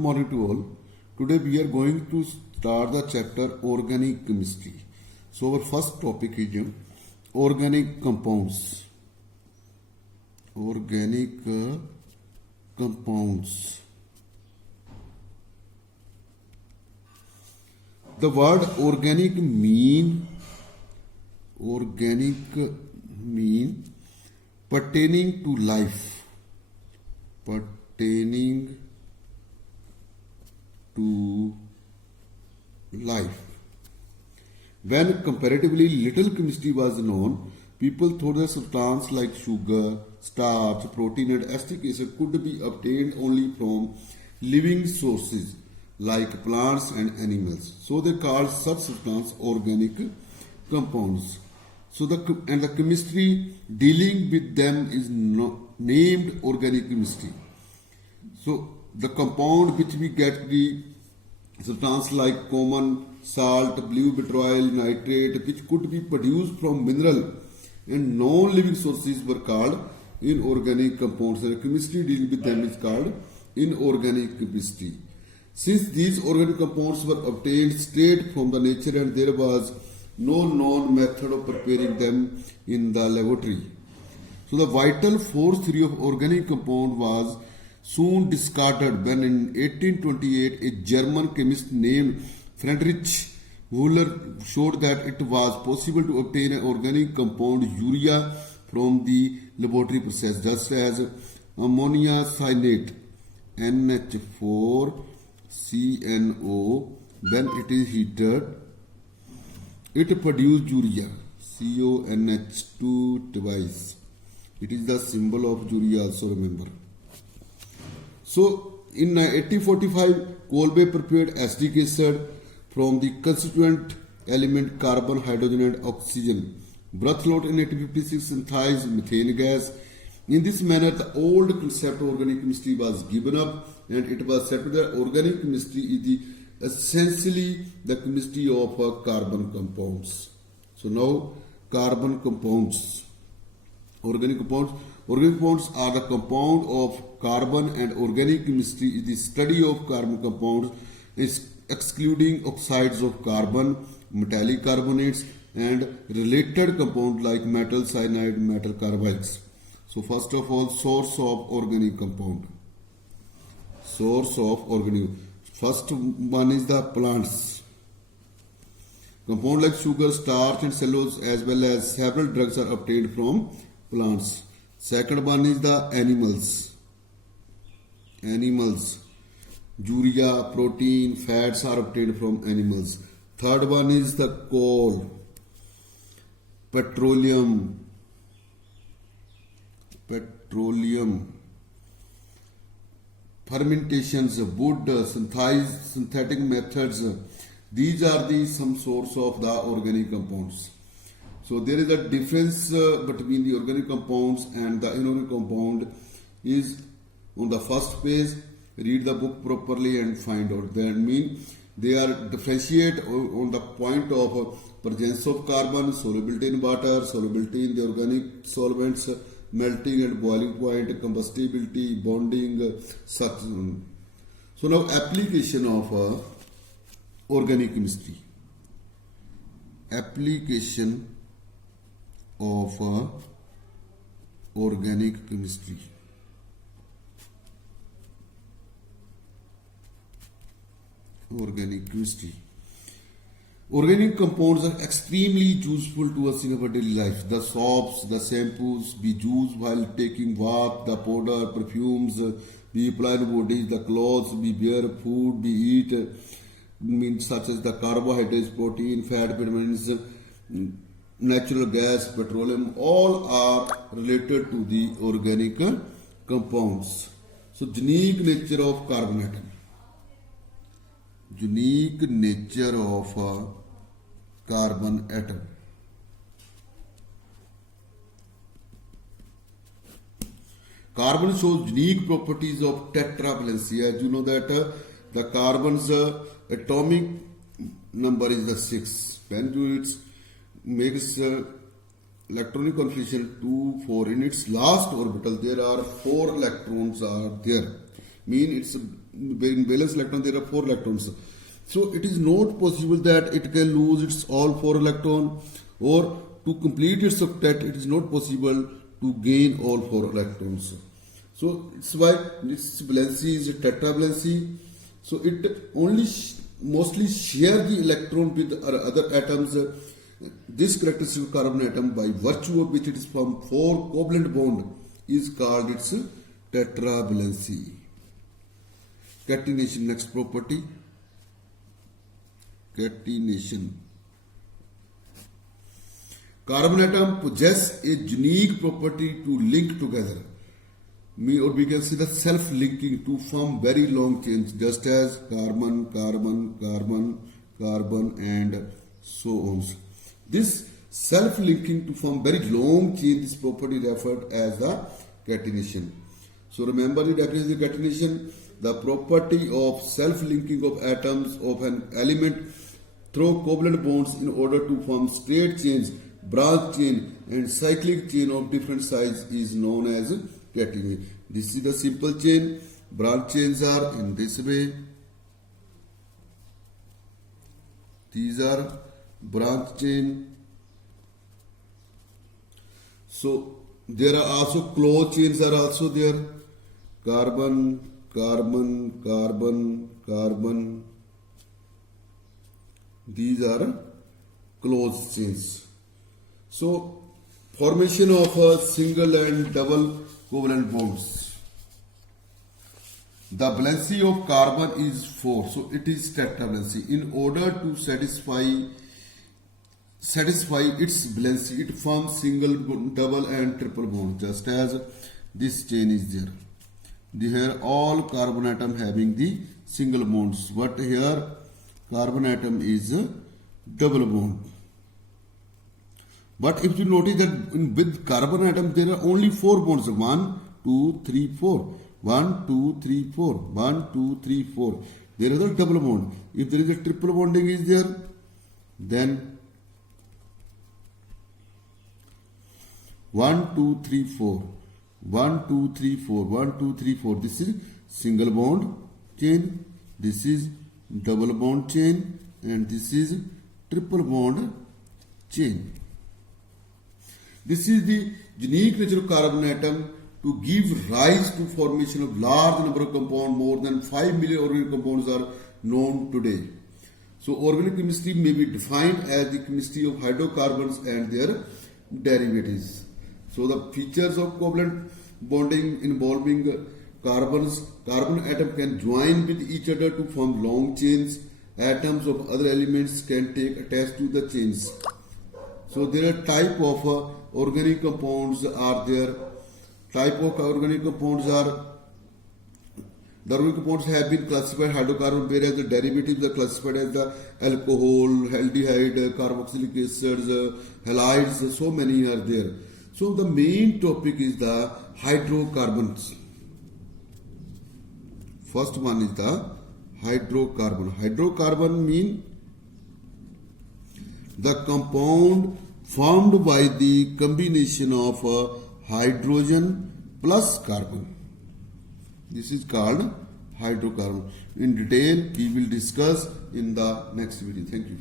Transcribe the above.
morning to all. Today we are going to start the chapter organic chemistry. So our first topic is organic compounds. Organic compounds. The word organic mean pertaining to life. Pertaining to life. When comparatively little chemistry was known, people thought that substances like sugar, starch, protein, and acetic acid could be obtained only from living sources like plants and animals. So they called such substances organic compounds. So the chemistry dealing with them is named organic chemistry. So the compound which we get the substance like common salt, blue vitriol, nitrate, which could be produced from mineral and non-living sources were called inorganic compounds. And chemistry dealing with them is called inorganic chemistry. Since these organic compounds were obtained straight from the nature and there was no known method of preparing them in the laboratory. So the vital force theory of organic compound was soon discarded when in 1828 a German chemist named Friedrich Wöhler showed that it was possible to obtain an organic compound urea from the laboratory process, just as ammonia cyanate NH4CNO, when it is heated, it produces urea CONH2 twice. It is the symbol of urea also, remember. So in 1845, Kolbe prepared acetic acid from the constituent element carbon, hydrogen and oxygen. Berthelot in 1856 synthesized methane gas. In this manner, the old concept of organic chemistry was given up and it was said that organic chemistry is essentially the chemistry of carbon compounds. So now carbon compounds. Organic compounds. Organic compounds are the compound of carbon, and organic chemistry is the study of carbon compounds, excluding oxides of carbon, metallic carbonates, and related compounds like metal cyanide, metal carbides. So first of all, source of organic compound. Source of organic. First one is the plants. Compound like sugar, starch, and cellulose, as well as several drugs are obtained from plants. Second one is the animals. Urea, protein, fats are obtained from animals. Third one is the coal, petroleum, fermentations, wood, synthetic methods. These are some source of the organic compounds. So there is a difference between the organic compounds and the inorganic compound is on the first page. Read the book properly and find out. That means they are differentiate on the point of presence of carbon, solubility in water, solubility in the organic solvents, melting and boiling point, combustibility, bonding, such. So now application of organic chemistry. Application of organic chemistry. Organic chemistry. Organic compounds are extremely useful to us in our daily life. The soaps, the shampoos we use while taking bath, the powder, perfumes we apply to bodies, the clothes we wear, food we eat, means such as the carbohydrates, protein, fat, vitamins, natural gas, petroleum, all are related to the organic compounds. So unique nature of carbon atom. Unique nature of carbon atom. Carbon shows unique properties of tetravalency. As you know that the carbon's atomic number is the 6. When you makes electronic configuration 2, 4. In its last orbital, there are 4 electrons are there. Mean it's in valence electron there are 4 electrons. So it is not possible that it can lose its all 4 electron, or to complete its octet it is not possible to gain all 4 electrons. So it's why its valency is a tetravalency. So it only mostly share the electron with other atoms. This characteristic of carbon atom, by virtue of which it is formed 4 covalent bond, is called its tetravalency. Catenation, next property. Catenation. Carbon atom possess a unique property to link together. Or we can see the self-linking to form very long chains, just as carbon, carbon, carbon, carbon, and so on. This self-linking to form very long chain, this property referred as the catenation. So remember the definition of catenation: the property of self-linking of atoms of an element through covalent bonds in order to form straight chains, branch chain, and cyclic chain of different size is known as catenation. This is the simple chain. Branch chains are in this way. These are branch chain. So there are also closed chains are also there. Carbon, carbon, carbon, carbon. These are closed chains. So formation of a single and double covalent bonds. The valency of carbon is 4, so it is tetravalency. In order to satisfy its valency, it forms single, double, and triple bond, just as this chain is there. Here all carbon atom having the single bonds, but here carbon atom is a double bond. But if you notice that with carbon atom there are only 4 bonds: 1, 2, 3, 4. 1, 2, 3, 4. 1, 2, 3, 4. There is a double bond. If there is a triple bonding is there, then 1, 2, 3, 4. 1, 2, 3, 4. 1, 2, 3, 4. This is single bond chain. This is double bond chain. And this is triple bond chain. This is the unique nature of carbon atom to give rise to formation of large number of compounds. More than 5 million organic compounds are known today. So organic chemistry may be defined as the chemistry of hydrocarbons and their derivatives. So the features of covalent bonding involving carbon atom can join with each other to form long chains. Atoms of other elements can take attached to the chains. So there are type of organic compounds are there. Type of organic compounds are, the organic compounds have been classified hydrocarbon, whereas the derivatives are classified as the alcohol, aldehyde, carboxylic acids, halides, so many are there. So the main topic is the hydrocarbons. First one is the hydrocarbon. Hydrocarbon mean the compound formed by the combination of hydrogen plus carbon. This is called hydrocarbon. In detail, we will discuss in the next video. Thank you.